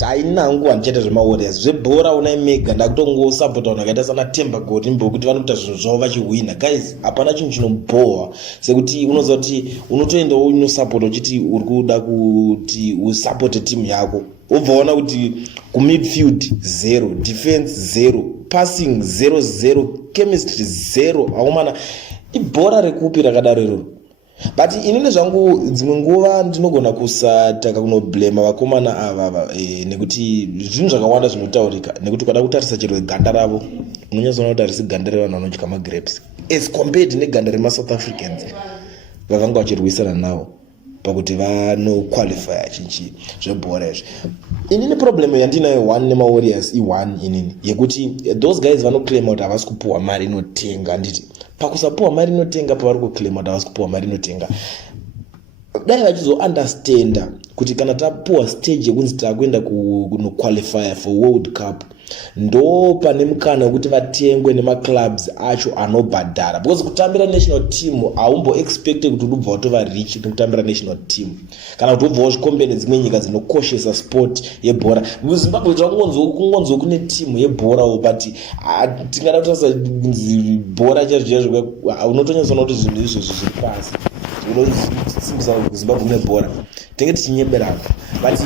hainangu handichaita zvemawarriors zvebhora unai mega ndakutongosapota vanhu vakaita sana Temba Gorimbo kuti vanoita zvinhu zvavo vachiwina. Guys, hapana chinhu chinombohwa sekuti unoziva kuti unotoendawo unosapota uchiti uri kuda kuti usapote timu yako, wobva waona kuti kumidfield 0, defense 0, passing 0-0, chemistry 0. haumana ibhora rekupi rakadaro iroro. But inini zvangu dzimwe nguva ndinogona kusataka kunoblema vakomana ava nekuti zvinhu zvakawanda zvinotaurika, nekuti kwada kutarisa chero ganda ravo unonyatsoona kuti harisi ganda revanhu vanodya magrapes as compared neganda remasouth Africans vavanga vachirwisana navo pakuti vanoqualifya chinchi zvebhora izvi. Inini problem yandinayo 1 nemawarriors i1 inini yekuti those guys vanoclaima kuti havasi kupuhwa mari inotenga. Nditi pakusapuhwa mari inotenga pavari kuclaima kuti havasi kupuhwa mari inotenga, dai vachizounderstanda kuti kana tapuhwa stage yekunzi takuenda kunoqualify for World Cup ndo pane mukana wekuti vatengwe nemaclubs acho anobhadhara, because kutambira national team haumbo expected kuti ubva watova rich nekutambira national team kana kuti ubva wazvikombe nedzimwe nyika dzinokoshesa sport yebhora. muZimbabwe kungonzo kune timu yebhora but tingada kutarisa bhora chaizvo unotonyatsoona kuti zvinhu izvozvo zviri pasi unosimbisa Zimbabwe nebhora tenge tichinyeberana. But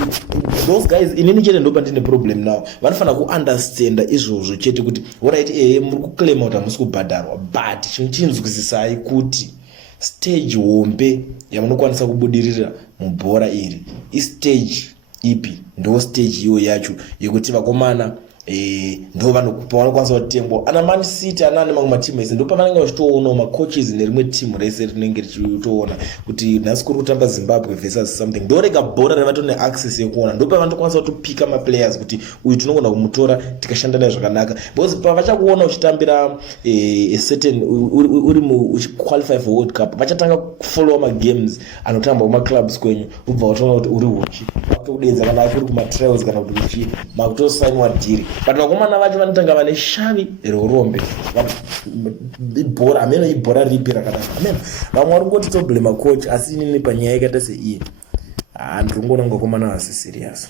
those guys inini chete ndopa ndine problem now, vanofanira kuunderstanda izvozvo chete kuti alright muri kuclaima kuti hamusi kubhadharwa, but chinzwisisai kuti stage hombe yamunokwanisa kubudirira mubhora iri istage ipi. Ndo stage iyo yacho yekuti vakomana ndo vanokwanisa kutengwa ana Man City anane mamwe matimu ese ndo pavanenge vachitoona macoaches nerimwe timu rese rinenge richitoona kuti nhasi kuri kutamba Zimbabwe versus something, ndorega bhora revato neaccess yekuona, ndo pavanokwanisa kutopika maplayers kuti uyu tinogona kumutora tikashanda naye zvakanaka, because pavachakuona uchitambira certain uri uchiqualify for World Cup vachatanga kufollowa magames anotambwa kumaclubs kwenyu, ubva watoona kuti uri uchi vakutokudenza kana kuri kumatrials kana kuti uchi makutosainwa dhiri. But vakomana vacho vanotanga vane shavi reurombe ibhora ameno ibhora ripi rakadaro. Ameno vamwe vari kungoti toblema coach, asi inini panyaya yakaita seiyi handiri kungoona vakomana vasi serious.